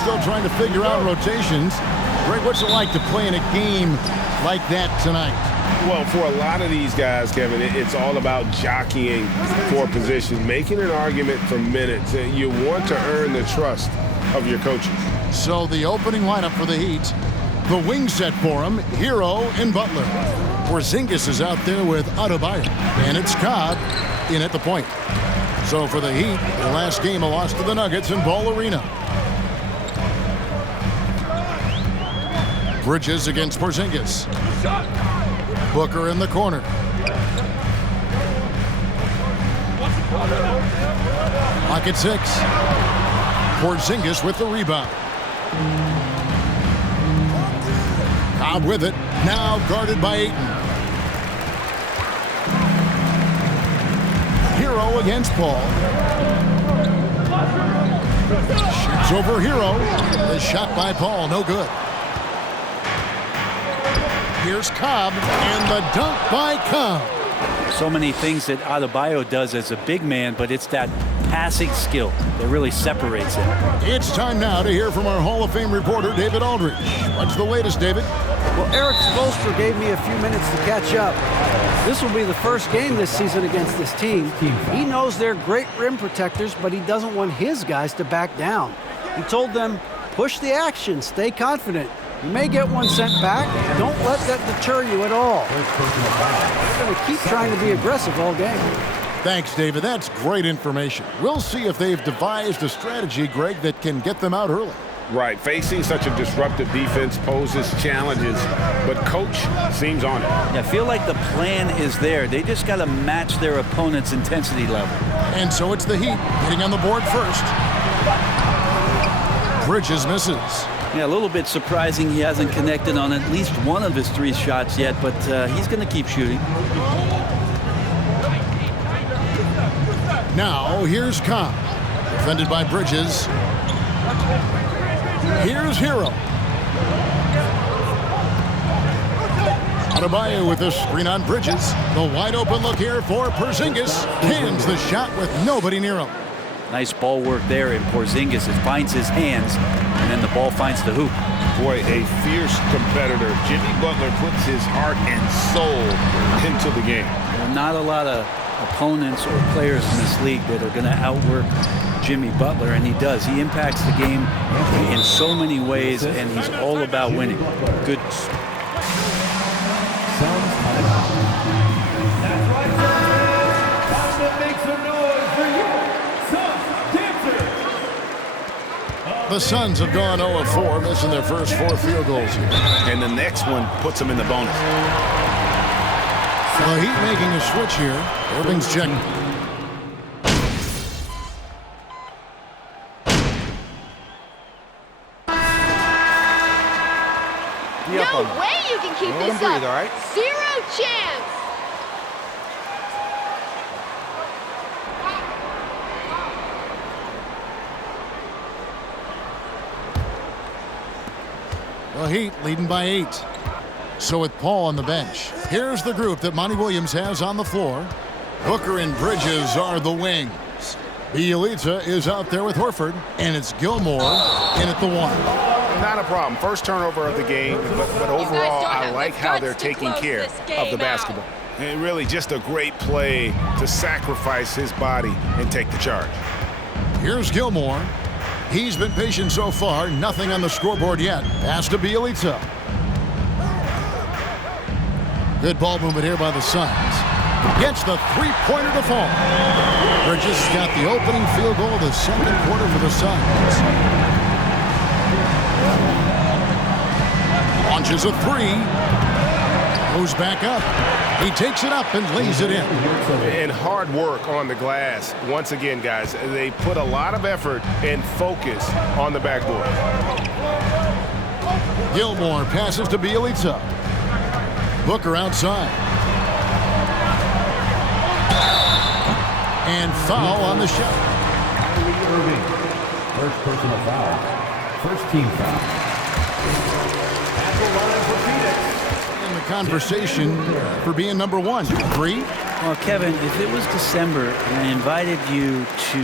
still trying to figure out rotations. Greg, what's it like to play in a game like that tonight? Well, for a lot of these guys, Kevin, it's all about jockeying for position, making an argument for minutes. You want to earn the trust of your coaches. So the opening lineup for the Heat, the wing set for him, Hero and Butler. Porzingis is out there with Adebayo, and it's Cobb in at the point. So for the Heat, their last game, a loss to the Nuggets in Ball Arena. Bridges against Porzingis. Booker in the corner. Pocket 6. Porzingis with the rebound. Cobb with it. Now guarded by Ayton. Hero against Paul. Shoots over Hero. The shot by Paul, no good. Here's Cobb, and the dunk by Cobb. So many things that Adebayo does as a big man, but it's that passing skill that really separates him. It's time now to hear from our Hall of Fame reporter, David Aldridge. What's the latest, David? Well, Eric Spoelstra gave me a few minutes to catch up. This will be the first game this season against this team. He knows they're great rim protectors, but he doesn't want his guys to back down. He told them, push the action, stay confident. You may get one sent back. Don't let that deter you at all. They're going to keep trying to be aggressive all game. Thanks, David. That's great information. We'll see if they've devised a strategy, Greg, that can get them out early. Right. Facing such a disruptive defense poses challenges, but Coach seems on it. I feel like the plan is there. They just got to match their opponent's intensity level. And so it's the Heat getting on the board first. Bridges misses. Yeah, a little bit surprising he hasn't connected on at least one of his 3 shots yet, but he's going to keep shooting. Now, here's Cobb. Defended by Bridges. Here's Hero. Adebayo with the screen on Bridges. The wide open look here for Porzingis. Cans the shot with nobody near him. Nice ball work there, and Porzingis finds his hands, and then the ball finds the hoop. Boy, a fierce competitor. Jimmy Butler puts his heart and soul into the game. There are not a lot of opponents or players in this league that are going to outwork Jimmy Butler, and he does. He impacts the game in so many ways, and he's all about winning. Good. The Suns have gone 0 of 4, missing their first 4 field goals here. And the next one puts them in the bonus. The Heat making a switch here. Irving's checking. No way you can keep this up. All right? 0 chance. The Heat leading by 8. So with Paul on the bench, here's the group that Monty Williams has on the floor. Booker and Bridges are the wings. Bielitsa is out there with Horford, and it's Gilmore in at the 1. Not a problem. First turnover of the game, but overall, I like how they're taking care of the basketball. And really just a great play to sacrifice his body and take the charge. Here's Gilmore. He's been patient so far. Nothing on the scoreboard yet. Pass to Bielitsa. Good ball movement here by the Suns. Gets the three-pointer to fall. Bridges got the opening field goal of the second quarter for the Suns. Launches a 3. Goes back up. He takes it up and lays it in. And hard work on the glass. Once again, guys, they put a lot of effort and focus on the backboard. Gilmore passes to Bielitsa. Booker outside. And foul on the shot. Irving, first personal foul. First team foul. At the line for Phoenix. In the conversation for being number 1. 3. Well, Kevin, if it was December and I invited you to,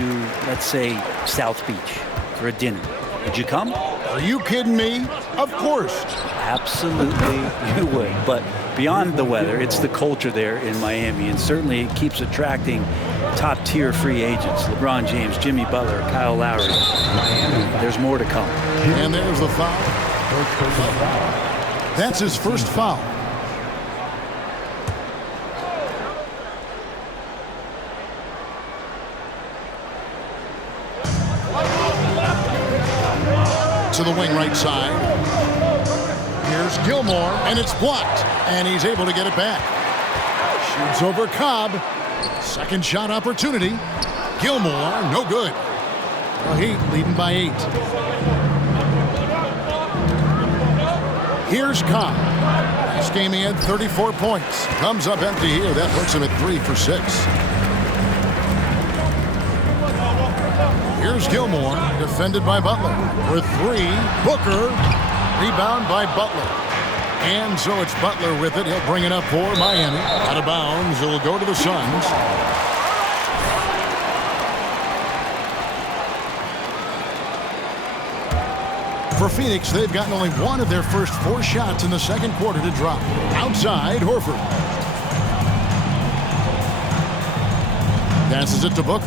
let's say, South Beach for a dinner, Would you come? Are you kidding me? Of course. Absolutely, you would. But beyond the weather, it's the culture there in Miami, and certainly it keeps attracting top-tier free agents. LeBron James, Jimmy Butler, Kyle Lowry. There's more to come. And there's the foul. First personal foul. That's his first foul. To the wing right side. Here's Gilmore, and it's blocked. And he's able to get it back. Shoots over Cobb. Second shot opportunity. Gilmore, no good. The Heat leading by 8. Here's Cobb. Last game he had 34 points. Comes up empty here. That puts him at 3 for 6. Here's Gilmore, defended by Butler. For 3, Booker. Rebound by Butler. And so it's Butler with it. He'll bring it up for Miami. Out of bounds. It'll go to the Suns. For Phoenix, they've gotten only one of their first 4 shots in the second quarter to drop. Outside, Horford. Passes it to Booker.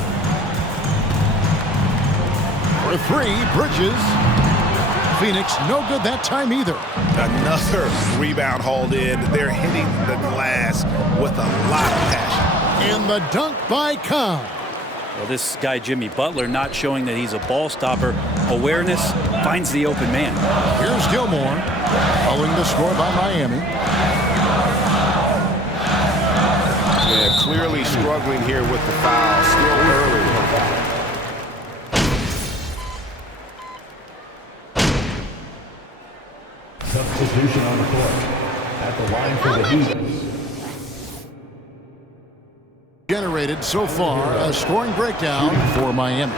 For 3, Bridges. Phoenix, no good that time either. Another rebound hauled in. They're hitting the glass with a lot of passion. And the dunk by Cobb. Well, this guy, Jimmy Butler, not showing that he's a ball stopper. Awareness finds the open man. Here's Gilmore, following the score by Miami. Yeah, clearly struggling here with the foul. Still early. Substitution on the court. At the line for the Heat. Generated so far a scoring breakdown for Miami.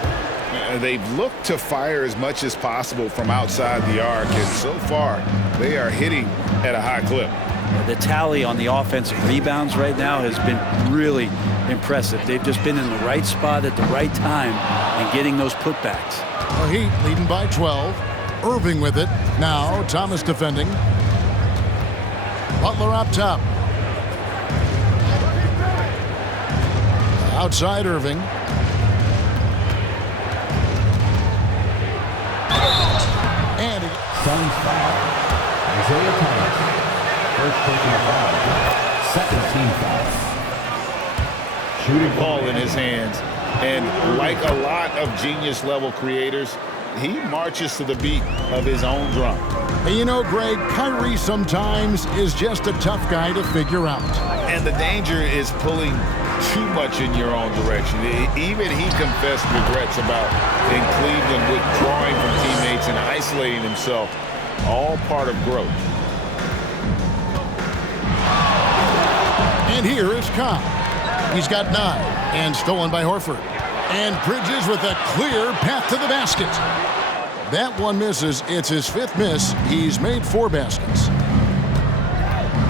They've looked to fire as much as possible from outside the arc, and so far they are hitting at a high clip. The tally on the offensive rebounds right now has been really impressive. They've just been in the right spot at the right time and getting those putbacks. The Heat leading by 12. Irving with it. Now Thomas defending. Butler up top. Outside Irving. And Suns foul. Isaiah Thomas. First personal foul. Second team foul. Shooting Ball in his hands. And like a lot of genius level creators, he marches to the beat of his own drum. And you know, Greg, Kyrie sometimes is just a tough guy to figure out. And the danger is pulling too much in your own direction. Even he confessed regrets about in Cleveland withdrawing from teammates and isolating himself. All part of growth. And here is Cobb. He's got 9 and stolen by Horford. And Bridges with a clear path to the basket. That one misses. It's his 5th miss. He's made 4 baskets.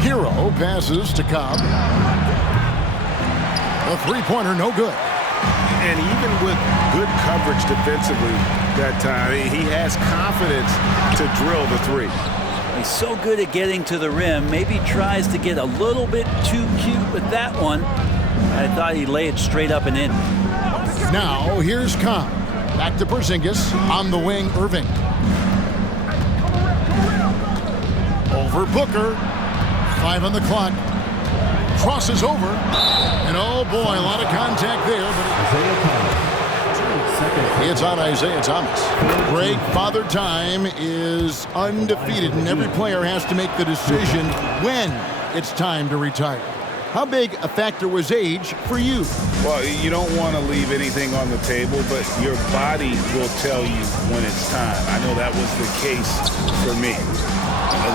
Hero passes to Cobb. A 3-pointer, no good. And even with good coverage defensively that time, he has confidence to drill the 3. He's so good at getting to the rim. Maybe tries to get a little bit too cute with that one. I thought he'd lay it straight up and in. Now, here's Cobb. Back to Porzingis. On the wing, Irving. Over Booker. 5 on the clock. Crosses over. And oh boy, a lot of contact there. But Isaiah Thomas. it's on Isaiah Thomas. Greg, Father Time is undefeated, and every player has to make the decision when it's time to retire. How big a factor was age for you? Well, you don't want to leave anything on the table, but your body will tell you when it's time. I know that was the case for me.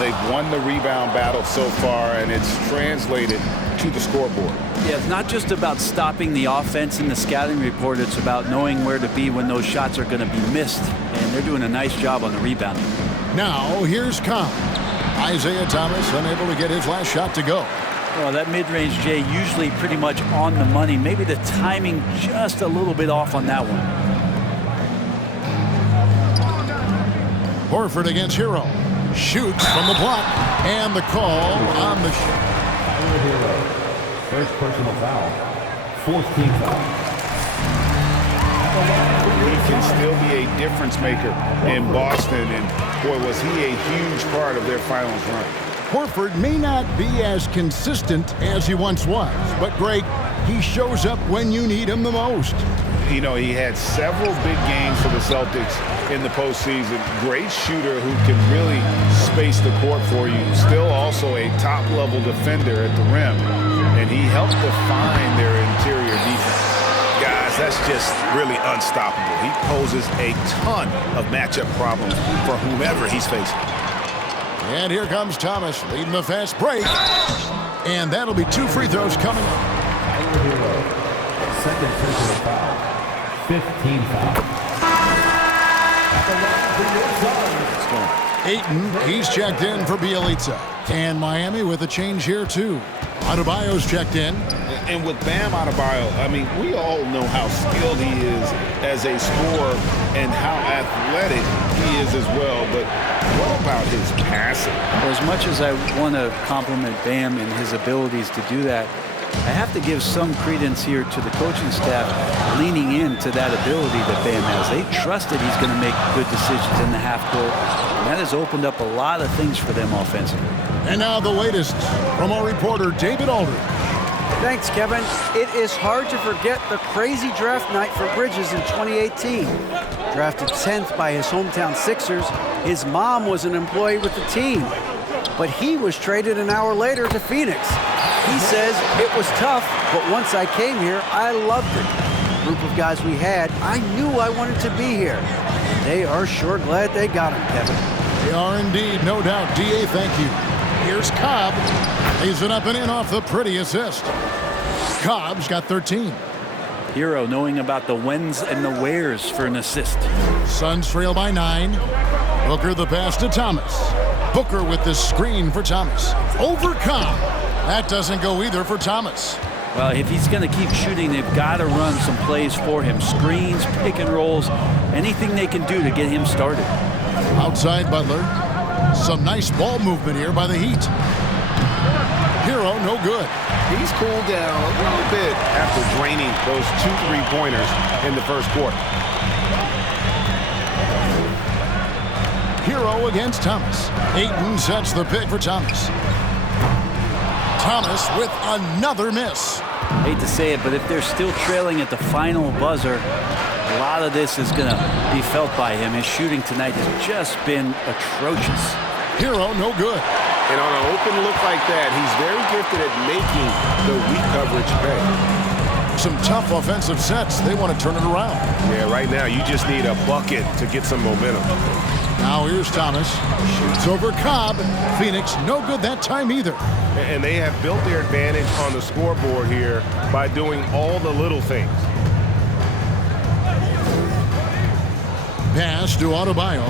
They've won the rebound battle so far, and it's translated to the scoreboard. Yeah, it's not just about stopping the offense in the scouting report. It's about knowing where to be when those shots are going to be missed, and they're doing a nice job on the rebounding. Now, here's Cobb. Isaiah Thomas unable to get his last shot to go. Well, that mid-range, Jay, usually pretty much on the money. Maybe the timing just a little bit off on that one. Horford against Hero. Shoots from the block. And the call on the shot. Tyler Hero. First personal foul. Fourth team foul. He can still be a difference maker in Boston, and boy, was he a huge part of their finals run. Horford may not be as consistent as he once was, but Greg, he shows up when you need him the most. You know, he had several big games for the Celtics in the postseason. Great shooter who can really space the court for you. Still also a top-level defender at the rim, and he helped define their interior defense. Guys, that's just really unstoppable. He poses a ton of matchup problems for whomever he's facing. And here comes Thomas leading the fast break. And that'll be 2 free throws coming up. Tyler Hero. Second personal foul. 15 foul. At the line for your son. Ayton, he's checked in for Bielitsa. And Miami with a change here, too. Adebayo's checked in. And with Bam Adebayo, I mean, we all know how skilled he is as a scorer and how athletic he is as well. But what about his passing? Well, as much as I want to compliment Bam and his abilities to do that, I have to give some credence here to the coaching staff leaning into that ability that Bam has. They trust that he's going to make good decisions in the half court, and that has opened up a lot of things for them offensively. And now the latest from our reporter, David Aldridge. Thanks, Kevin. It is hard to forget the crazy draft night for Bridges in 2018. Drafted 10th by his hometown Sixers, his mom was an employee with the team. But he was traded an hour later to Phoenix. He says it was tough, but once I came here, I loved it. The group of guys we had, I knew I wanted to be here. And they are sure glad they got him, Kevin. They are indeed, no doubt. D.A., thank you. Here's Cobb. Lays it up and in off the pretty assist. Cobb's got 13. Hero knowing about the whens and the wheres for an assist. Suns trail by 9. Booker the pass to Thomas. Booker with the screen for Thomas. Over Cobb. That doesn't go either for Thomas. Well, if he's going to keep shooting, they've got to run some plays for him. Screens, pick and rolls, anything they can do to get him started. Outside Butler. Some nice ball movement here by the Heat. Hero, no good. He's cooled down a little bit after draining those 2 3-pointers in the first quarter. Hero against Thomas. Ayton sets the pick for Thomas. Thomas with another miss. Hate to say it, but if they're still trailing at the final buzzer, a lot of this is going to be felt by him. His shooting tonight has just been atrocious. Hero, no good. And on an open look like that, he's very gifted at making the weak coverage pay. Some tough offensive sets. They want to turn it around. Yeah, right now you just need a bucket to get some momentum. Now here's Thomas. Shoots over Cobb. Phoenix, no good that time either. And they have built their advantage on the scoreboard here by doing all the little things. Pass to Adebayo,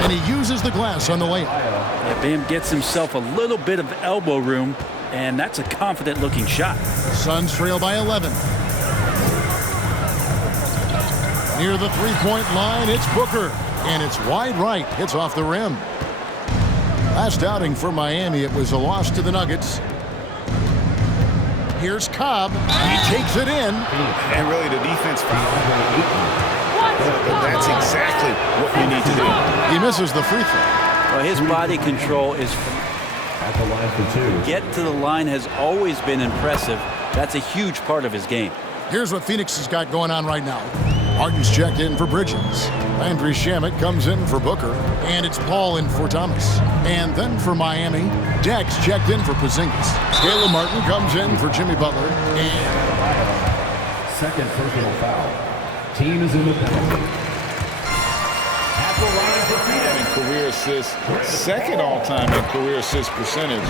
and he uses the glass on the layup. Yeah, Bam gets himself a little bit of elbow room, and that's a confident-looking shot. Suns trail by 11. Near the three-point line, it's Booker, and it's wide right. Hits off the rim. Last outing for Miami, it was a loss to the Nuggets. Here's Cobb. He takes it in. And really, the defense fouled. That's exactly what you need to do. He misses the free throw. Well, his body control is At the line for 2. get to the line has always been impressive. That's a huge part of his game. Here's what Phoenix has got going on right now. Harden's checked in for Bridges. Landry Shamet comes in for Booker. And it's Paul in for Thomas. And then for Miami, Dex checked in for Porzingis. Caleb Martin comes in for Jimmy Butler. And Second personal foul. Team is in the penalty. At the line for Phoenix. In career assists, second all-time in career assist percentage,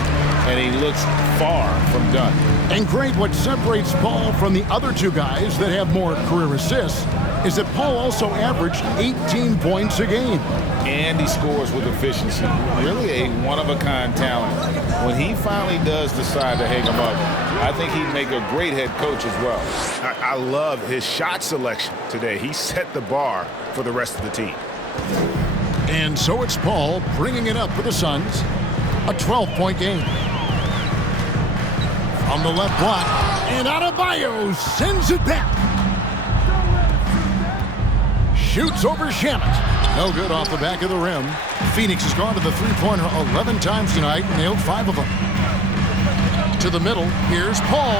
and he looks far from done. And great, what separates Paul from the other two guys that have more career assists is that Paul also averaged 18 points a game. And he scores with efficiency. Really a one-of-a-kind talent. When he finally does decide to hang him up, I think he'd make a great head coach as well. I love his shot selection today. He set the bar for the rest of the team. And so it's Paul bringing it up for the Suns. A 12-point game. From the left block, and Adebayo sends it back. Shoots over Shamet. No good off the back of the rim. Phoenix has gone to the three-pointer 11 times tonight, nailed 5 of them. To the middle, here's Paul.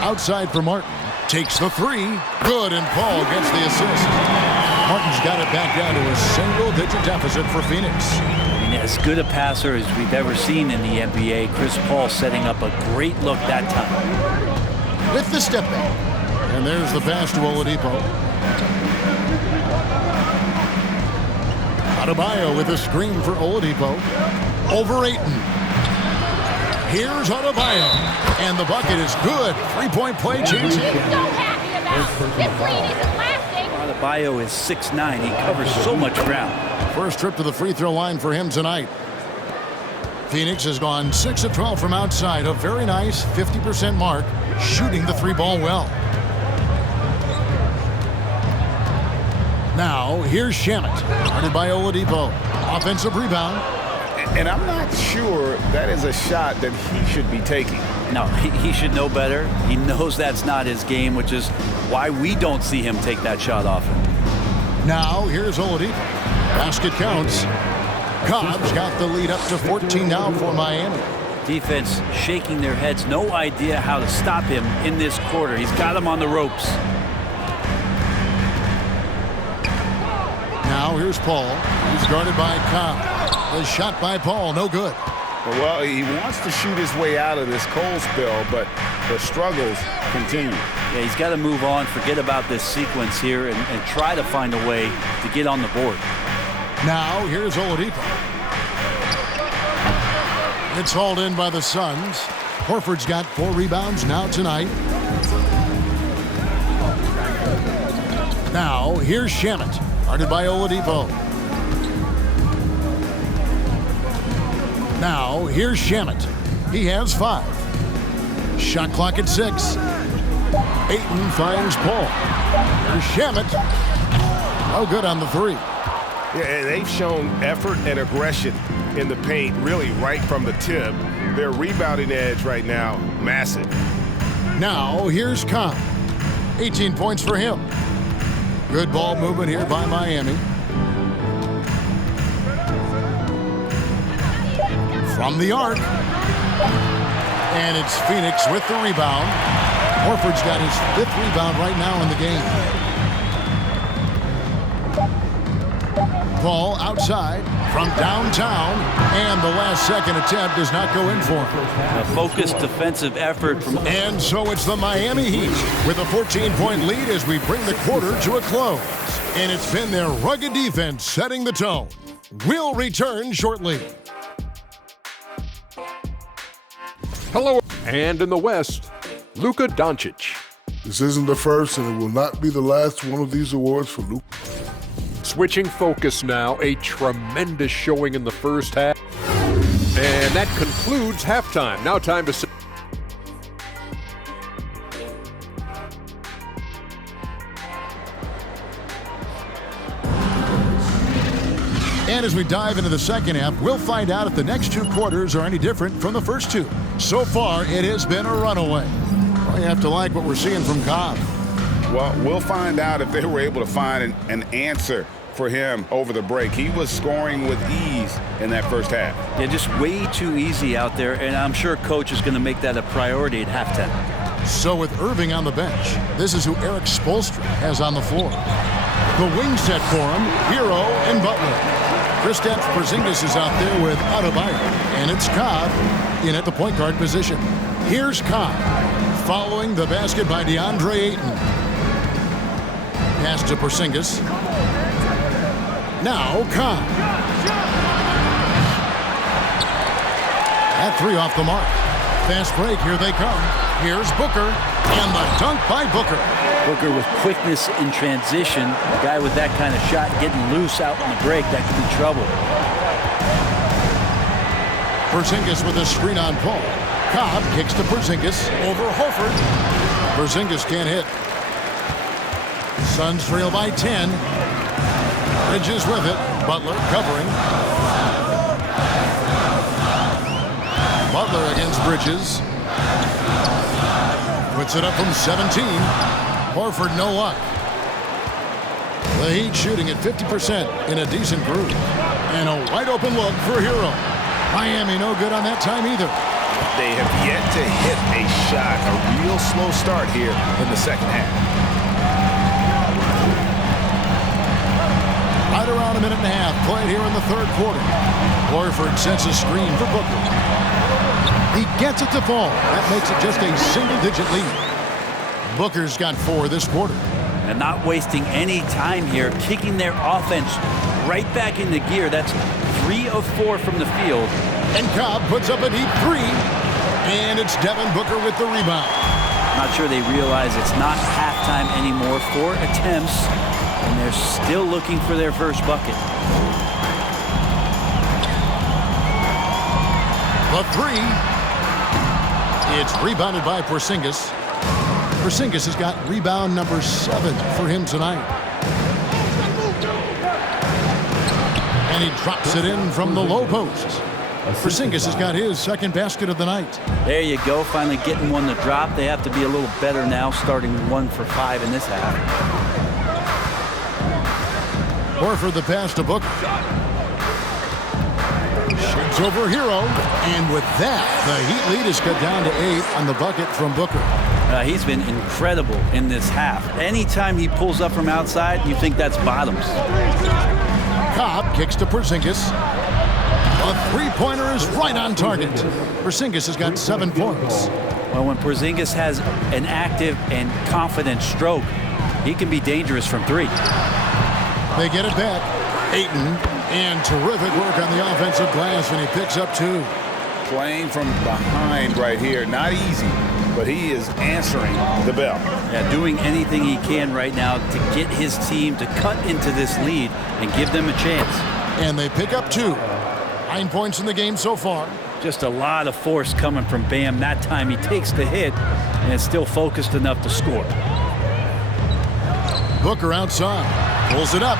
Outside for Martin. Takes the three. Good, and Paul gets the assist. Martin's got it back down to a single-digit deficit for Phoenix. I mean, as good a passer as we've ever seen in the NBA. Chris Paul setting up a great look that time. With the step back. And there's the pass to Oladipo. Adebayo with a screen for Oladipo. Over Ayton. Here's Adebayo. And the bucket is good. Three-point play change. So happy about this lead isn't lasting. Adebayo is 6'9". He covers so much ground. First trip to the free throw line for him tonight. Phoenix has gone 6 of 12 from outside. A very nice 50% mark. Shooting the three ball well. Now, here's Shamet. Guarded by Oladipo. Offensive rebound. And I'm not sure that is a shot that he should be taking. No, he should know better. He knows that's not his game, which is why we don't see him take that shot often. Now, here's Oladipo. Basket counts. Cobb's got the lead up to 14 now for Miami. Defense shaking their heads. No idea how to stop him in this quarter. He's got him on the ropes. Now, here's Paul. He's guarded by Cobb. The shot by Paul, no good. Well, he wants to shoot his way out of this cold spell, but the struggles continue. Yeah, he's got to move on, forget about this sequence here, and try to find a way to get on the board. Now, here's Oladipo. It's hauled in by the Suns. Horford's got 4 rebounds now tonight. Now, here's Shamet. Guarded by Oladipo. Now, here's Shamet. He has 5. Shot clock at 6. Ayton finds Paul. Here's Shamet. No good on the 3. Yeah, they've shown effort and aggression in the paint, really right from the tip. Their rebounding edge right now, massive. Now, here's Cobb. 18 points for him. Good ball movement here by Miami. From the arc. And it's Phoenix with the rebound. Horford's got his 5th rebound right now in the game. Paul outside from downtown. And the last second attempt does not go in for him. A focused defensive effort from... And so it's the Miami Heat with a 14-point lead as we bring the quarter to a close. And it's been their rugged defense setting the tone. We'll return shortly. Hello. And in the West, Luka Doncic. This isn't the first, and it will not be the last one of these awards for Luka. Switching focus now, a tremendous showing in the first half. And that concludes halftime. Now time to... And as we dive into the second half, we'll find out if the next 2 quarters are any different from the first 2. So far, it has been a runaway. Well, you have to like what we're seeing from Cobb. Well, we'll find out if they were able to find an answer for him over the break. He was scoring with ease in that first half. Yeah, just way too easy out there, and I'm sure Coach is going to make that a priority at halftime. So with Irving on the bench, this is who Eric Spoelstra has on the floor. The wing set for him, Hero and Butler. Kristaps Porzingis is out there with Adebayo, and it's Cobb in at the point guard position. Here's Cobb, following the basket by DeAndre Ayton. Pass to Porzingis. Now Cobb. That 3 off the mark. Fast break, here they come. Here's Booker, and the dunk by Booker. Booker with quickness in transition. A guy with that kind of shot getting loose out on the break, that could be trouble. Porzingis with a screen on Paul. Cobb kicks to Porzingis over Horford. Porzingis can't hit. Suns trail by 10. Bridges with it. Butler covering. Butler against Bridges. Puts it up from 17. Horford no luck. The Heat shooting at 50% in a decent groove. And a wide open look for Hero. Miami no good on that time either. They have yet to hit a shot. A real slow start here in the second half. Right around a minute and a half played here in the third quarter. Horford sets a screen for Booker. He gets it to fall. That makes it just a single-digit lead. Booker's got 4 this quarter. And not wasting any time here, kicking their offense right back into gear. That's 3 of 4 from the field. And Cobb puts up a deep 3. And it's Devin Booker with the rebound. Not sure they realize it's not halftime anymore. 4 attempts, and they're still looking for their first bucket. The 3. It's rebounded by Porzingis. Porzingis has got rebound number 7 for him tonight. And he drops it in from the low post. Porzingis has got his second basket of the night. There you go, finally getting one to drop. They have to be a little better now, starting 1 for 5 in this half. Horford the pass to Booker. Shoots over Hero. And with that, the Heat lead is cut down to 8 on the bucket from Booker. He's been incredible in this half. Anytime he pulls up from outside, you think that's bottoms. Cobb kicks to Porzingis. A three-pointer is right on target. Porzingis has got 7 points. Well, when Porzingis has an active and confident stroke, he can be dangerous from 3. They get it back. Ayton, and terrific work on the offensive glass, and he picks up 2. Playing from behind right here, not easy, but he is answering the bell. Yeah, doing anything he can right now to get his team to cut into this lead and give them a chance. And they pick up 2. 9 points in the game so far. Just a lot of force coming from Bam. That time he takes the hit and is still focused enough to score. Booker outside. Pulls it up.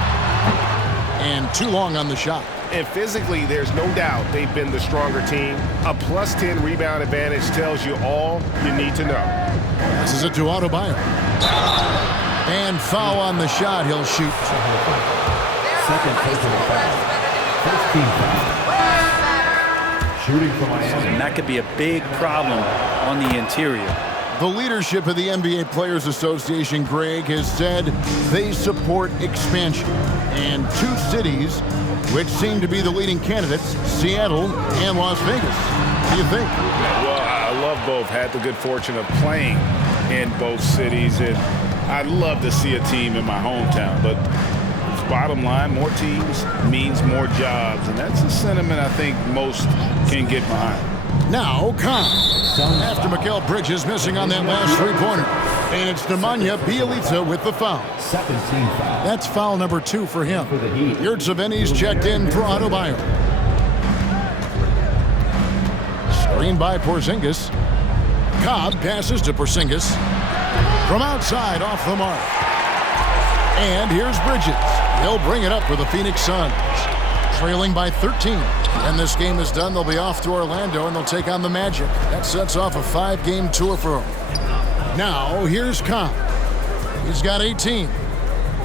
And too long on the shot. And physically, there's no doubt they've been the stronger team. A plus 10 rebound advantage tells you all you need to know. Passes it to Adebayo. And foul on the shot. He'll shoot. Second personal foul. First team foul. Shooting for Miami. And that could be a big problem on the interior. The leadership of the NBA Players Association, Greg, has said they support expansion. And 2 cities which seem to be the leading candidates, Seattle and Las Vegas. What do you think? Well, I love both. Had the good fortune of playing in both cities, and I'd love to see a team in my hometown. But bottom line, more teams means more jobs, and that's a sentiment I think most can get behind. Now, Cobb. After Mikal Bridges missing on that last 3-pointer. And it's Nemanja Bjelica with the foul. Second team foul. That's foul number 2 for him. For the Heat. Yurtseven's checked in for Adebayo. Screen by Porzingis. Cobb passes to Porzingis. From outside, off the mark. And here's Bridges. He'll bring it up for the Phoenix Suns. Trailing by 13. And this game is done. They'll be off to Orlando, and they'll take on the Magic. That sets off a 5-game tour for them. Now, here's Cobb. He's got 18.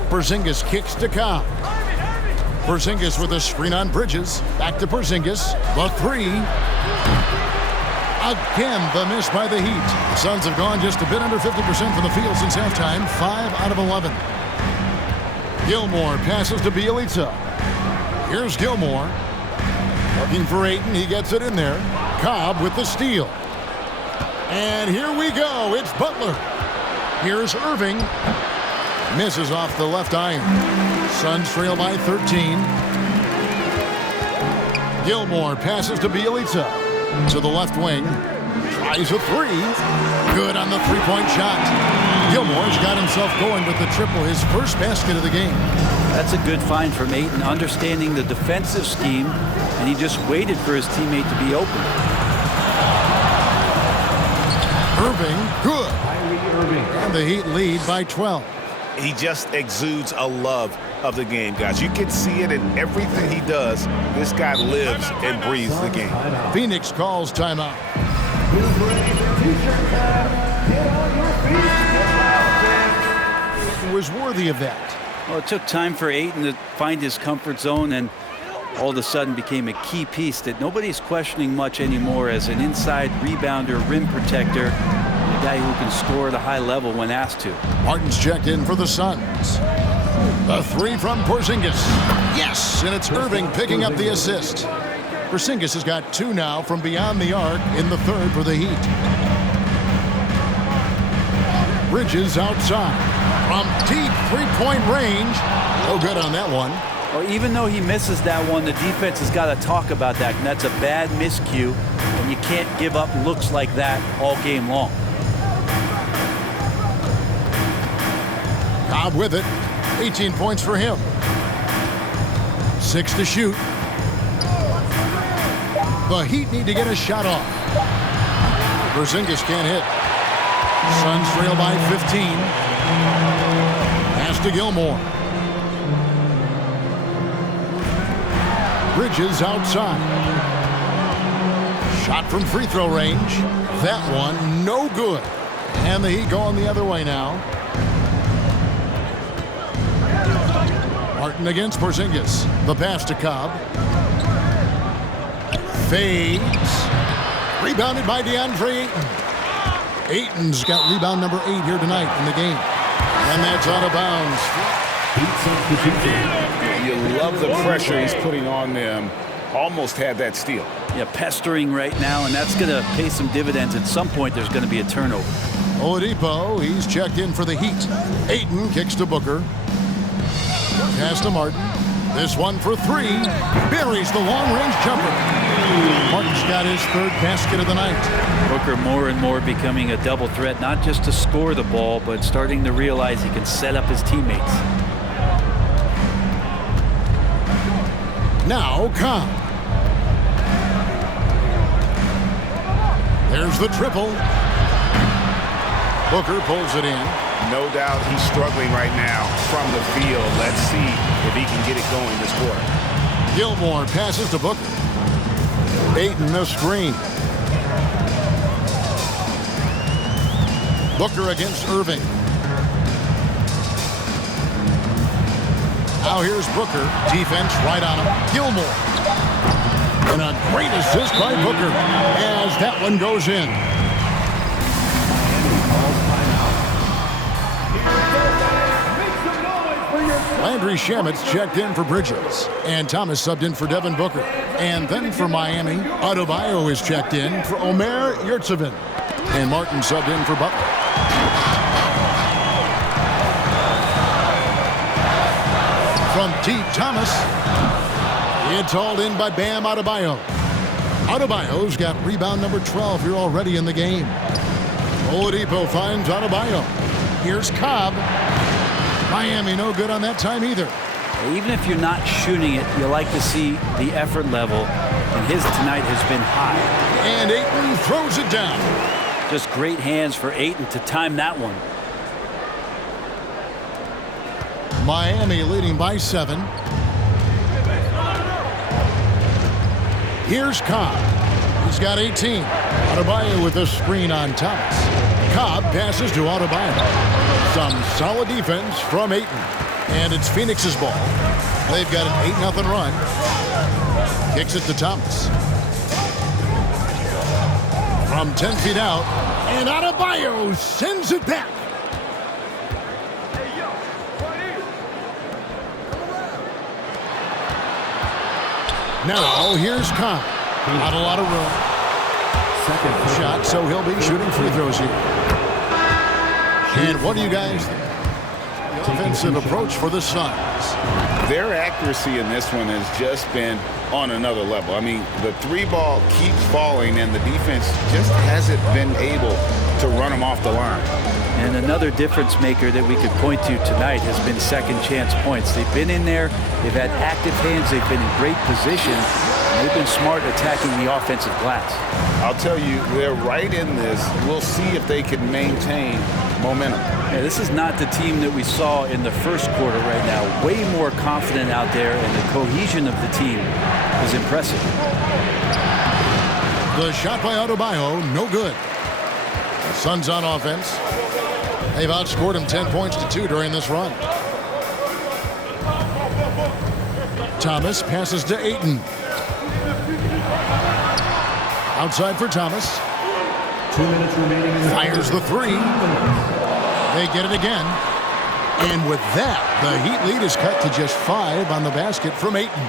Porzingis kicks to Cobb. Porzingis with a screen on Bridges. Back to Porzingis. The 3. Again, the miss by the Heat. The Suns have gone just a bit under 50% from the field since halftime. 5 out of 11. Gilmore passes to Bjelica. Here's Gilmore. Looking for Ayton. He gets it in there. Cobb with the steal. And here we go. It's Butler. Here's Irving. Misses off the left iron. Suns trail by 13. Gilmore passes to Bjelica. To the left wing. Tries a 3. Good on the 3-point shot. Gilmore's got himself going with the triple, his first basket of the game. That's a good find from Ayton, understanding the defensive scheme, and he just waited for his teammate to be open. Irving, good. Kyrie Irving. And the Heat lead by 12. He just exudes a love of the game, guys. You can see it in everything he does. This guy lives and breathes the game. Phoenix calls timeout. Was worthy of that. Well, it took time for Ayton to find his comfort zone, and all of a sudden became a key piece that nobody's questioning much anymore as an inside rebounder, rim protector, a guy who can score at a high level when asked to. Martin's checked in for the Suns. The three from Porzingis. Yes, and it's Irving picking up the assist. Porzingis has got 2 now from beyond the arc in the third for the Heat. Bridges outside from deep three-point range. No good on that one. Well, even though he misses that one, the defense has got to talk about that, and that's a bad miscue, and you can't give up looks like that all game long. Cobb with it. 18 points for him. 6 to shoot. The Heat need to get a shot off. Porzingis can't hit. Suns trail by 15. Pass to Gilmore. Bridges outside. Shot from free throw range. That one no good. And the Heat going the other way now. Martin against Porzingis. The pass to Cobb. Fades. Rebounded by DeAndre Ayton. Ayton's got rebound number 8 here tonight in the game. And that's out of bounds. You love the pressure he's putting on them. Almost had that steal. Yeah, pestering right now, and that's going to pay some dividends. At some point, there's going to be a turnover. Oladipo, he's checked in for the Heat. Ayton kicks to Booker. Pass to Martin. This one for 3. Buries the long-range jumper. Martin's got his 3rd basket of the night. Booker more and more becoming a double threat, not just to score the ball, but starting to realize he can set up his teammates. Now Cobb. There's the triple. Booker pulls it in. No doubt he's struggling right now from the field. Let's see if he can get it going this quarter. Gilmore passes to Booker. Ayton the screen. Booker against Irving. Now here's Booker. Defense right on him. Gilmore. And a great assist by Booker as that one goes in. Landry Shamet's checked in for Bridges. And Thomas subbed in for Devin Booker. And then for Miami, Adebayo is checked in for Omer Yurtseven. And Martin subbed in for Butler. From T. Thomas. It's hauled in by Bam Adebayo. Adebayo's got rebound number 12 here already in the game. Oladipo finds Adebayo. Here's Cobb. Miami no good on that time either. Even if you're not shooting it, you like to see the effort level, and his tonight has been high. And Ayton throws it down. Just great hands for Ayton to time that one. Miami leading by 7. Here's Cobb. He's got 18. Adebayo with a screen on Thomas. Cobb passes to Adebayo. Some solid defense from Ayton. And it's Phoenix's ball. They've got an 8-0 run. Kicks it to Thomas. From 10 feet out. And Adebayo sends it back. Now here's Cobb. Not a lot of room. Second shot, so he'll be shooting free throws here. And what do you guys think? The offensive approach for the Suns. Their accuracy in this one has just been on another level. I mean, the 3-ball keeps falling, and the defense just hasn't been able to run them off the line. And another difference maker that we could point to tonight has been second chance points. They've been in there, they've had active hands, they've been in great position, and they've been smart attacking the offensive glass. I'll tell you, they're right in this. We'll see if they can maintain momentum. Yeah, this is not the team that we saw in the first quarter right now. Way more confident out there, and the cohesion of the team is impressive. The shot by Adebayo, no good. The Suns on offense. They've outscored him 10 points to 2 during this run. Thomas passes to Ayton. Outside for Thomas. 2 minutes remaining. Fires the three. They get it again. And with that, the Heat lead is cut to just 5 on the basket from Ayton.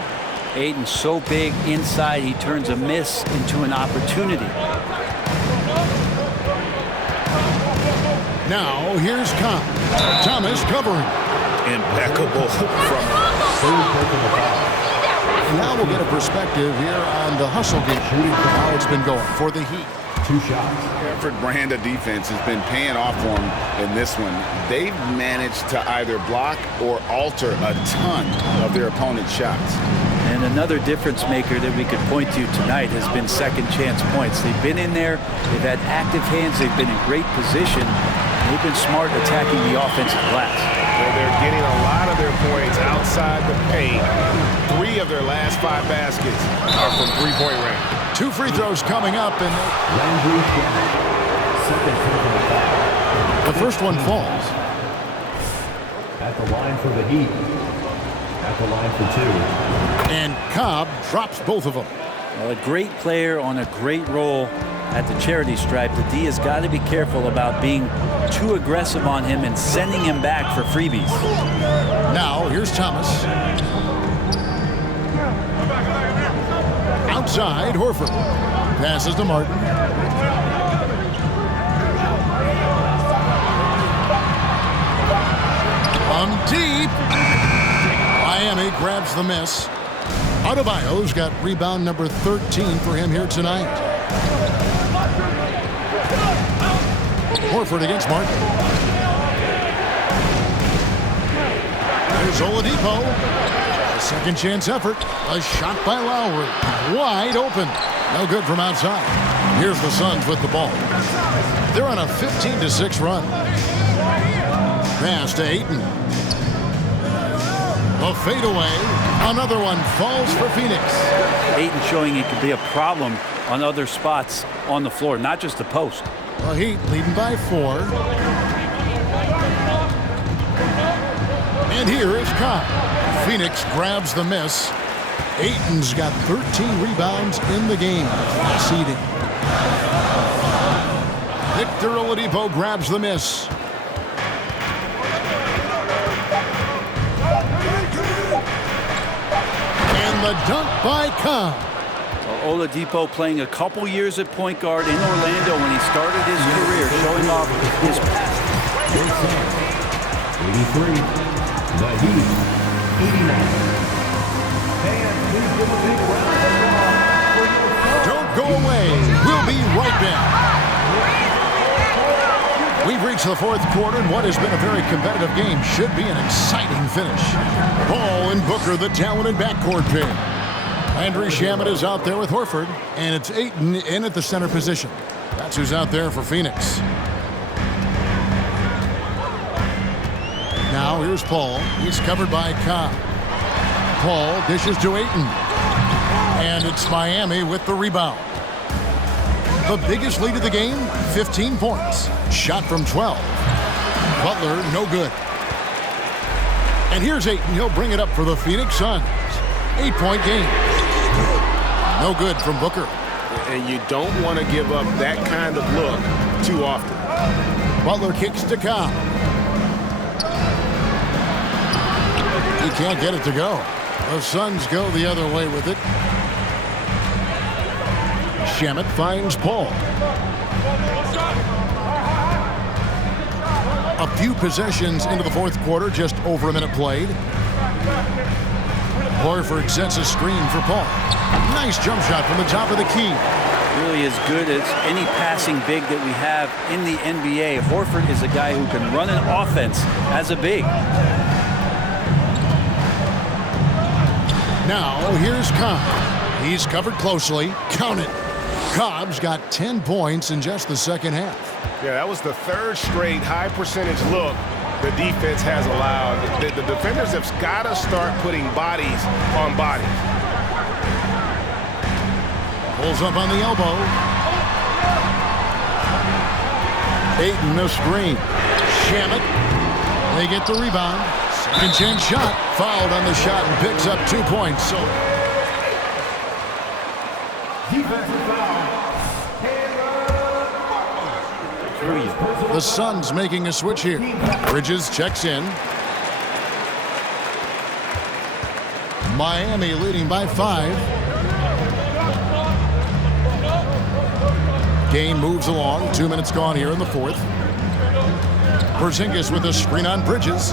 Ayton's so big inside, he turns a miss into an opportunity. Now, here's Cobb. Thomas covering. Impeccable from... And now we'll get a perspective here on the hustle game, how it's been going for the Heat. 2 shots. Effort brand of defense has been paying off for them in this one. They've managed to either block or alter a ton of their opponent's shots. And another difference maker that we could point to tonight has been second chance points. They've been in there, they've had active hands, they've been in great position. They've been smart attacking the offensive glass. They're getting a lot of their points outside the paint. 3 of their last 5 baskets are from three-point range. 2 free throws coming up, and the first one falls. At the line for the Heat. At the line for 2. And Cobb drops both of them. Well, a great player on a great role at the charity stripe. The D has got to be careful about being too aggressive on him and sending him back for freebies. Now, here's Thomas. Outside, Horford. Passes to Martin. On deep. Miami grabs the miss. Adebayo's got rebound number 13 for him here tonight. Horford against Martin. There's Oladipo. A second chance effort. A shot by Lowry. Wide open. No good from outside. Here's the Suns with the ball. They're on a 15-6 run. Pass to Ayton. A fadeaway. Another one falls for Phoenix. Ayton showing it could be a problem on other spots on the floor, not just the post. The Heat leading by 4. And here is Cobb. Phoenix grabs the miss. Ayton's got 13 rebounds in the game. Seeding. Victor Oladipo grabs the miss. And the dunk by Cobb. Oladipo playing a couple years at point guard in Orlando when he started his career, showing off his past. 83. The Heat. 89. Don't go away. We'll be right back. We've reached the 4th quarter, and what has been a very competitive game should be an exciting finish. Ball and Booker, the talented backcourt pair. Landry Shamet is out there with Horford, and it's Ayton in at the center position. That's who's out there for Phoenix. Now here's Paul. He's covered by Cobb. Paul dishes to Ayton. And it's Miami with the rebound. The biggest lead of the game, 15 points. Shot from 12. Butler, no good. And here's Ayton. He'll bring it up for the Phoenix Suns. 8-point game. No good from Booker. And you don't want to give up that kind of look too often. Butler kicks to Cobb. He can't get it to go. The Suns go the other way with it. Shamet finds Paul. A few possessions into the 4th quarter, just over a minute played. Horford sets a screen for Paul. Nice jump shot from the top of the key. Really as good as any passing big that we have in the NBA. Horford is a guy who can run an offense as a big. Now here's Cobb. He's covered closely. Count it. Cobb's got 10 points in just the second half. Yeah, that was the third straight high percentage look the defense has allowed. The defenders have got to start putting bodies on bodies. Pulls up on the elbow. Ayton, the screen. Shamet. They get the rebound. Second chance shot. Fouled on the shot and picks up 2 points. So Defensive foul. the Suns making a switch here. Bridges checks in. Miami leading by 5. Game moves along. 2 minutes gone here in the fourth. Porzingis with a screen on Bridges.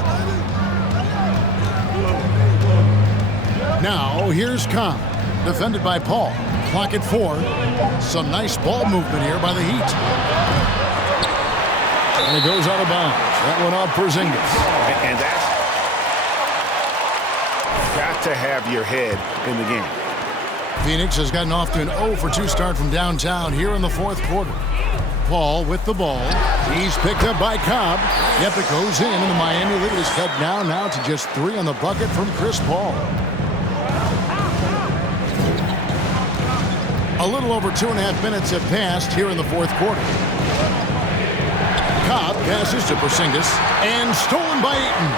Now here's Cobb. Defended by Paul. Clock at 4. Some nice ball movement here by the Heat. And it goes out of bounds. That one off Porzingis. And that's got to have your head in the game. Phoenix has gotten off to an 0-for-2 start from downtown here in the fourth quarter. Paul with the ball. He's picked up by Cobb. Yep, it goes in, and the Miami lead is cut down now to just 3 on the bucket from Chris Paul. A little over 2.5 minutes have passed here in the fourth quarter. Cobb passes to Porzingis and stolen by Ayton.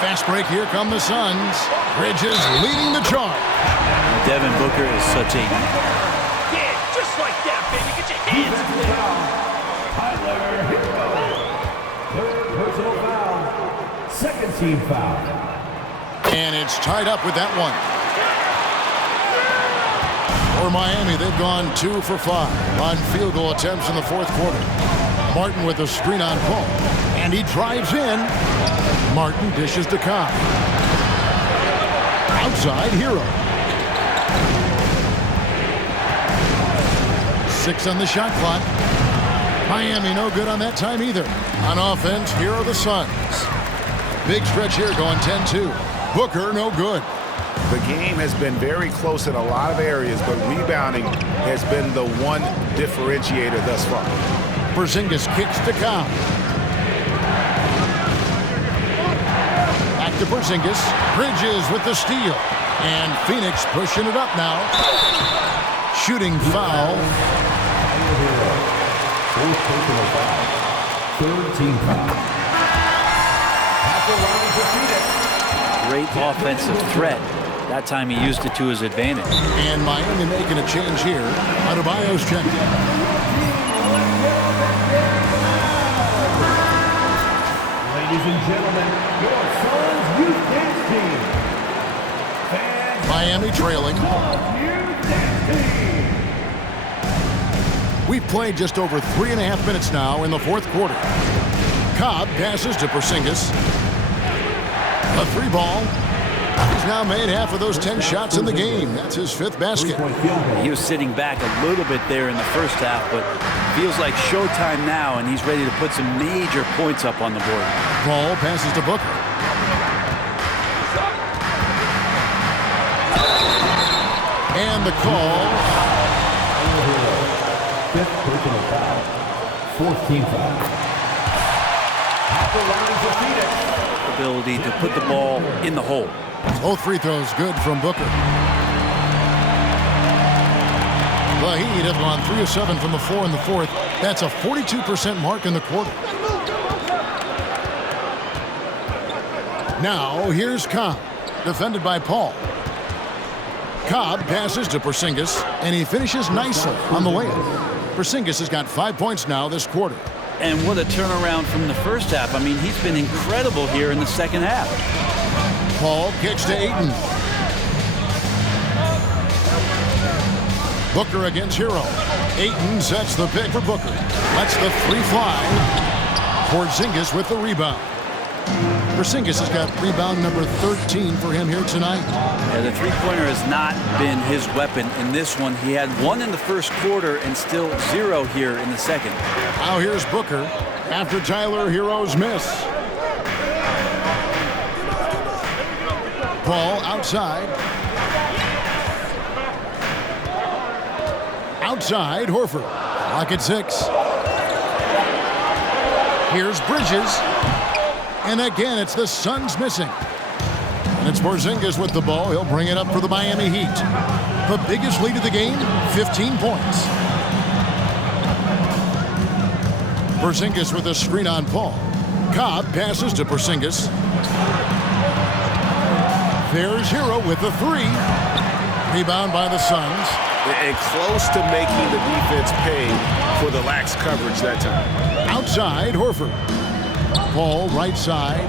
Fast break, here come the Suns. Bridges leading the charge. Devin Booker is such a... Yeah, just like that, baby. Get your hands up there. Tyler Hero. Third personal foul. Second team foul. And it's tied up with that one. For Miami, they've gone 2 for 5 on field goal attempts in the fourth quarter. Martin with a screen on Paul. And he drives in. Martin dishes to Cobb. Outside, Hero. 6 on the shot clock. Miami no good on that time either. On offense, here are the Suns. Big stretch here going 10-2. Booker no good. The game has been very close in a lot of areas, but rebounding has been the one differentiator thus far. Porzingis kicks to Cobb. Back to Porzingis. Bridges with the steal. And Phoenix pushing it up now. Shooting foul. Fourth personal foul. Third team foul. At the line for Phoenix. Great offensive threat. That time he used it to his advantage. And Miami making a change here. Adebayo's checked in. Ladies and gentlemen, your Suns Youth Dance Team. Fans Miami trailing. Youth Dance Team. We've played just over 3.5 minutes now in the fourth quarter. Cobb passes to Porzingis. A 3-ball. He's now made half of those 10 shots in the game. That's his 5th basket. He was sitting back a little bit there in the first half, but feels like showtime now, and he's ready to put some major points up on the board. Paul passes to Booker. And the call. 5th personal foul. 4th team foul. At the line for Phoenix. Ability to put the ball in the hole. Both free throws good from Booker. The Heat have gone 3 of 7 from the floor in the fourth. That's a 42% mark in the quarter. Now here's Cobb, defended by Paul. Cobb passes to Porzingis, and he finishes nicely on the layup. Porzingis has got 5 points now this quarter. And what a turnaround from the first half. I mean, he's been incredible here in the second half. Paul kicks to Ayton. Booker against Hero. Ayton sets the pick for Booker. Lets the 3 fly. Porzingis with the rebound. Porzingis has got rebound number 13 for him here tonight. Yeah, the three-pointer has not been his weapon in this one. He had 1 in the first quarter and still 0 here in the second. Now here's Booker after Tyler Hero's miss. Paul outside. Outside, Horford. Clock at 6. Here's Bridges. And again, it's the Suns missing. And it's Porzingis with the ball. He'll bring it up for the Miami Heat. The biggest lead of the game, 15 points. Porzingis with a screen on Paul. Cobb passes to Porzingis. There's Hero with the 3. Rebound by the Suns. And close to making the defense pay for the lax coverage that time. Outside, Horford. Paul, right side.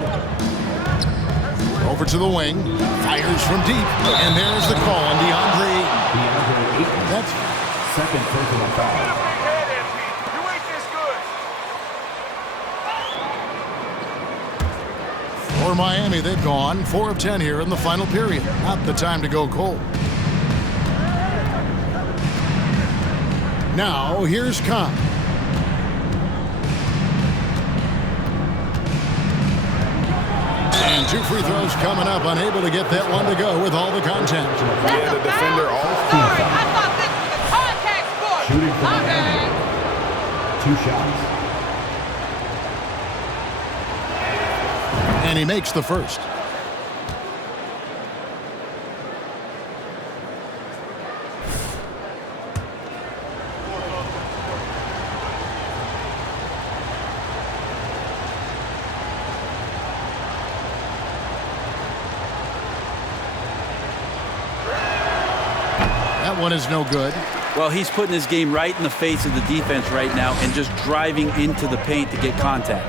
Over to the wing. Fires from deep. And there's the call on DeAndre Ayton. That's second personal foul. For Miami, they've gone 4 of 10 here in the final period. Not the time to go cold. Now, here's Cobb. And 2 free throws coming up. Unable to get that one to go with all the contact. Yeah, the defender all. Sorry, I thought this was a contact sport. Shooting for Miami. 2 shots. And he makes the first. That one is no good. Well, he's putting his game right in the face of the defense right now and just driving into the paint to get contact.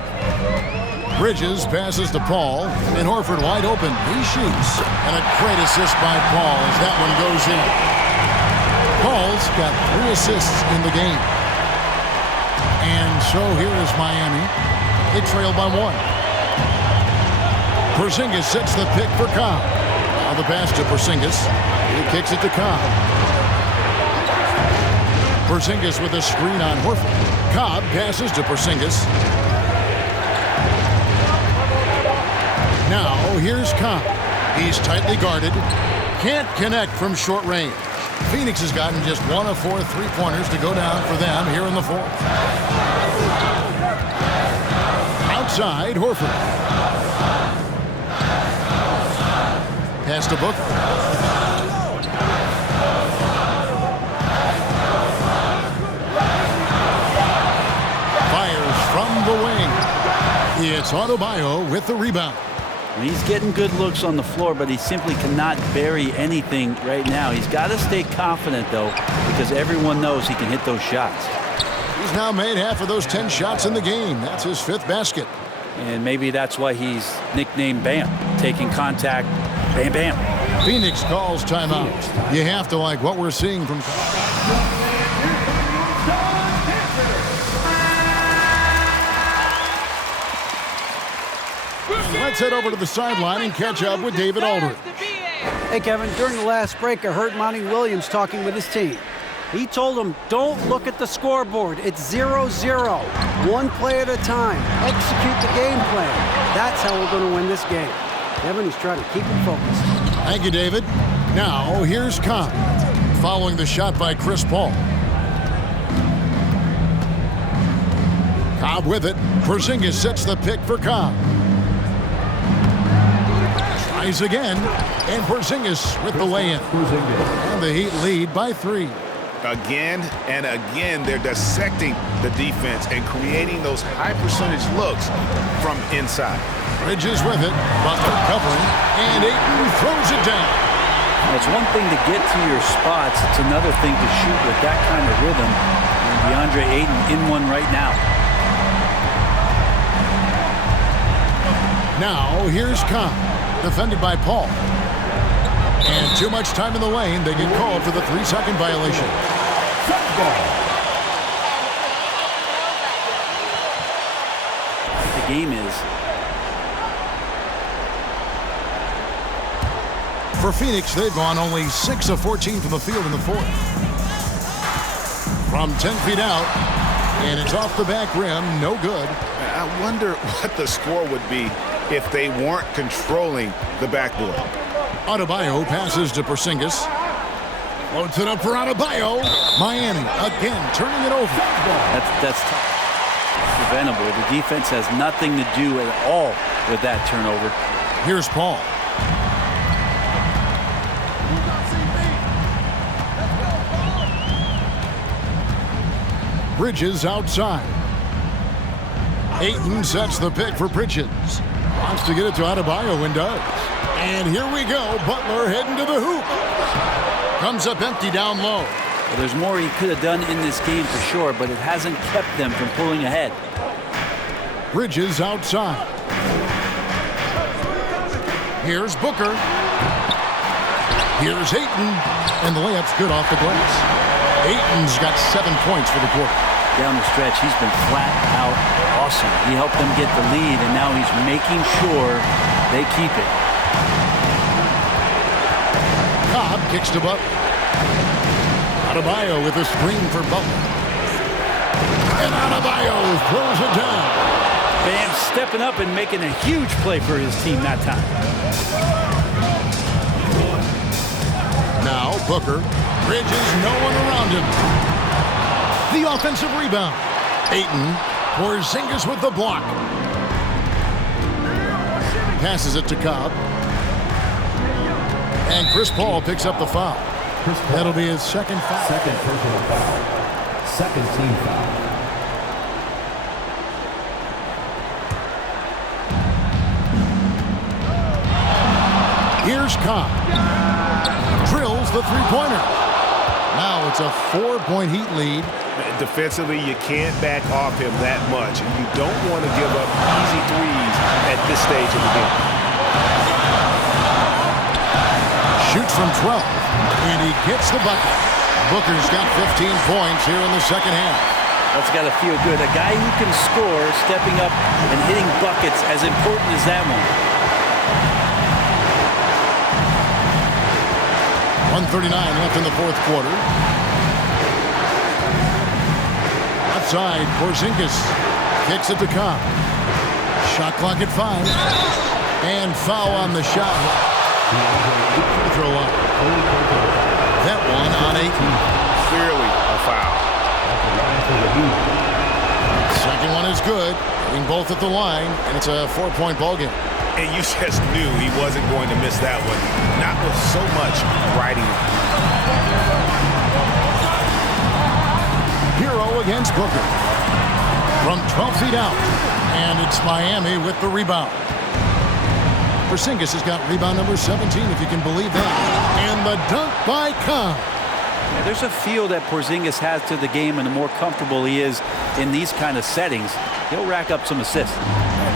Bridges passes to Paul, and Horford wide open. He shoots. And a great assist by Paul as that one goes in. Paul's got 3 assists in the game. And so here is Miami. They trail by 1. Porzingis sets the pick for Cobb. Now the pass to Porzingis. He kicks it to Cobb. Porzingis with a screen on Horford. Cobb passes to Porzingis. Now, here's Cobb. He's tightly guarded. Can't connect from short range. Phoenix has gotten just 1 of 4 3-pointers to go down for them here in the 4th. Outside, Horford. Pass to Booker. Fires from the wing. It's Adebayo with the rebound. He's getting good looks on the floor, but he simply cannot bury anything right now. He's got to stay confident, though, because everyone knows he can hit those shots. He's now made half of those 10 shots in the game. That's his 5th basket. And maybe that's why he's nicknamed Bam, taking contact, bam, bam. Phoenix calls timeout. You have to like what we're seeing from... Let's head over to the sideline and catch up with David Aldridge. Hey, Kevin, during the last break, I heard Monty Williams talking with his team. He told them, don't look at the scoreboard. It's 0-0. 1 play at a time. Execute the game plan. That's how we're going to win this game. Kevin, he's trying to keep it focused. Thank you, David. Now, here's Cobb. Following the shot by Chris Paul. Cobb with it. Porzingis sets the pick for Cobb. Tries again. And Porzingis with the lay-in. And the Heat lead by 3. Again and again, they're dissecting the defense and creating those high-percentage looks from inside. Bridges with it. Butler covering. And Ayton throws it down. It's one thing to get to your spots. It's another thing to shoot with that kind of rhythm. And DeAndre Ayton in one right now. Now, here's Cobb. Defended by Paul. And too much time in the lane. They get called for the 3-second violation. The game is. For Phoenix, they've gone only 6 of 14 from the field in the 4th. From 10 feet out, and it's off the back rim, no good. I wonder what the score would be if they weren't controlling the backboard. Adebayo passes to Porzingis. Loads it up for Adebayo. Miami again turning it over. That's tough. Preventable. The defense has nothing to do at all with that turnover. Here's Paul. Bridges outside. Ayton sets the pick for Bridges. Wants to get it to Adebayo and does. And here we go. Butler heading to the hoop. Comes up empty down low. Well, there's more he could have done in this game for sure, but it hasn't kept them from pulling ahead. Bridges outside. Here's Booker. Here's Ayton. And the layup's good off the glass. Ayton's got 7 points for the quarter. Down the stretch, he's been flat out awesome. He helped them get the lead, and now he's making sure they keep it. Cobb kicks to Butler. Adebayo with a screen for Butler. And Adebayo throws it down. Bam stepping up and making a huge play for his team that time. Now Booker. Bridges, no one around him. The offensive rebound. Ayton. Porzingis with the block. Passes it to Cobb. And Chris Paul picks up the foul. That'll be his second foul. Second personal foul. Second team foul. Here's Cobb. Drills the three-pointer. Now it's a 4-point Heat lead. Defensively, you can't back off him that much. You don't want to give up easy threes at this stage of the game. Shoots from 12, and he gets the bucket. Booker's got 15 points here in the second half. That's got to feel good. A guy who can score, stepping up and hitting buckets, as important as that one. 1:39 left in the fourth quarter. Outside, Porzingis kicks it to Cobb. Shot clock at 5. And foul on the shot. Throw up. That one on 8. Clearly a foul. Second one is good. Hitting both at the line, and it's a 4-point ball game. And you just knew he wasn't going to miss that one. Not with so much riding. Hero against Booker. From 12 feet out. And it's Miami with the rebound. Porzingis has got rebound number 17, if you can believe that. And the dunk by Cobb. Yeah, there's a feel that Porzingis has to the game, and the more comfortable he is in these kind of settings, he'll rack up some assists.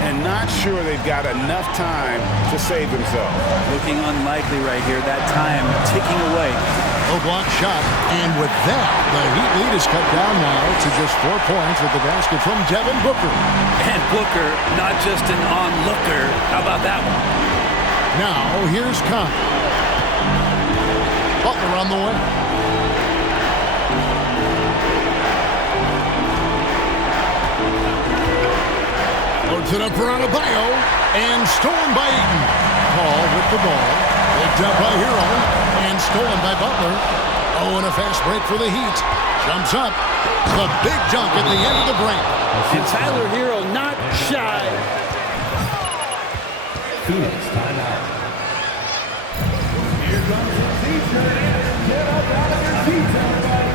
And not sure they've got enough time to save themselves. Looking unlikely right here. That time ticking away. No block shot. And with that, the Heat lead is cut down now to just 4 points with the basket from Devin Booker. And Booker, not just an onlooker. How about that one? Now, here's Cobb. Butler on the way. Loads it up for Adebayo, and stolen by Ayton. Paul with the ball, picked up by Hero, and stolen by Butler. Oh, and a fast break for the Heat. Jumps up. The big dunk at the end of the break. And Tyler Hero not shy. Phoenix timeout. Here comes the teacher, and get up out of your seats, everybody.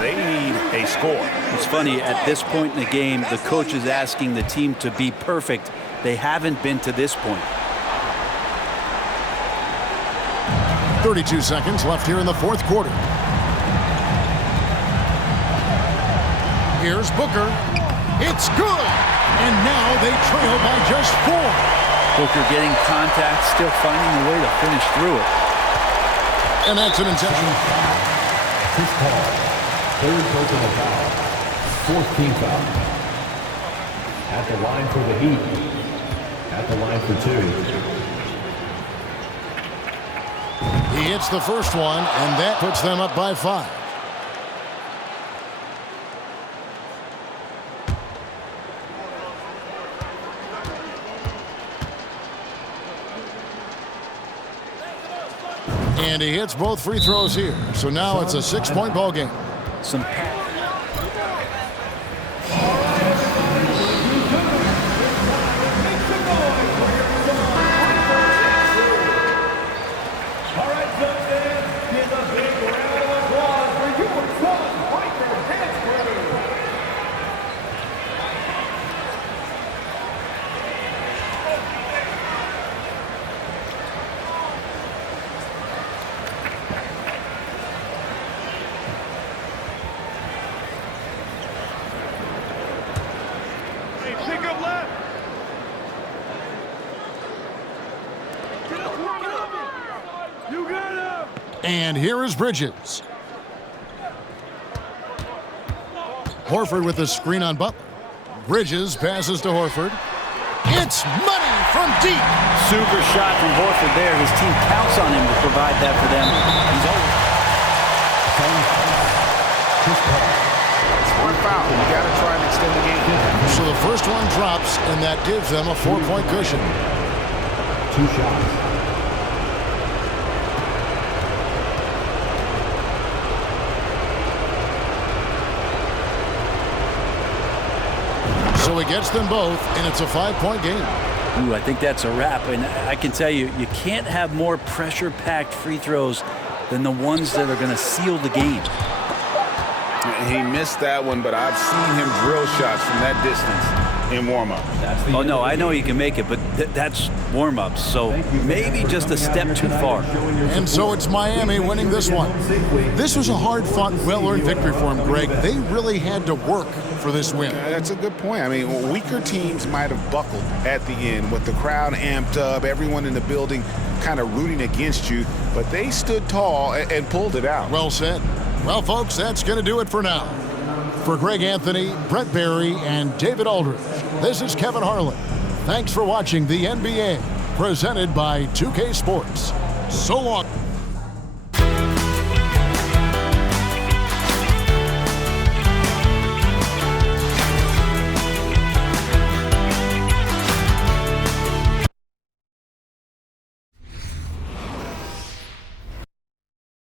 They need a score. It's funny, at this point in the game, the coach is asking the team to be perfect. They haven't been to this point. 32 seconds left here in the fourth quarter. Here's Booker. It's good! And now they trail by just 4. Booker getting contact, still finding a way to finish through it. And that's an interception. Chris Paul, third personal foul, fourth team foul. At the line for the Heat. At the line for 2. He hits the first one, and that puts them up by 5. And he hits both free throws here. So now it's a 6-point ball game. And here is Bridges. Horford with the screen on Butler. Bridges passes to Horford. It's money from deep. Super shot from Horford there. His team counts on him to provide that for them. He's over. It's one foul. You got to try and extend the game. So the first one drops, and that gives them a 4-point cushion. 2 shots. So he gets them both, and it's a 5-point game. Ooh, I think that's a wrap. And I can tell you, you can't have more pressure-packed free throws than the ones that are going to seal the game. He missed that one, but I've seen him drill shots from that distance in warm-up. Oh, no, I know he can make it, but that's warm-ups. So maybe just a step too far. And so it's Miami winning this one. This was a hard-fought, well-earned victory for them, Greg. They really had to work for this win. That's a good point. I mean, weaker teams might have buckled at the end with the crowd amped up, everyone in the building kind of rooting against you, but they stood tall and pulled it out. Well said. Well, folks, that's going to do it for now. For Greg Anthony, Brett Barry, and David Aldridge, this is Kevin Harlan. Thanks for watching the NBA, presented by 2K Sports. So long.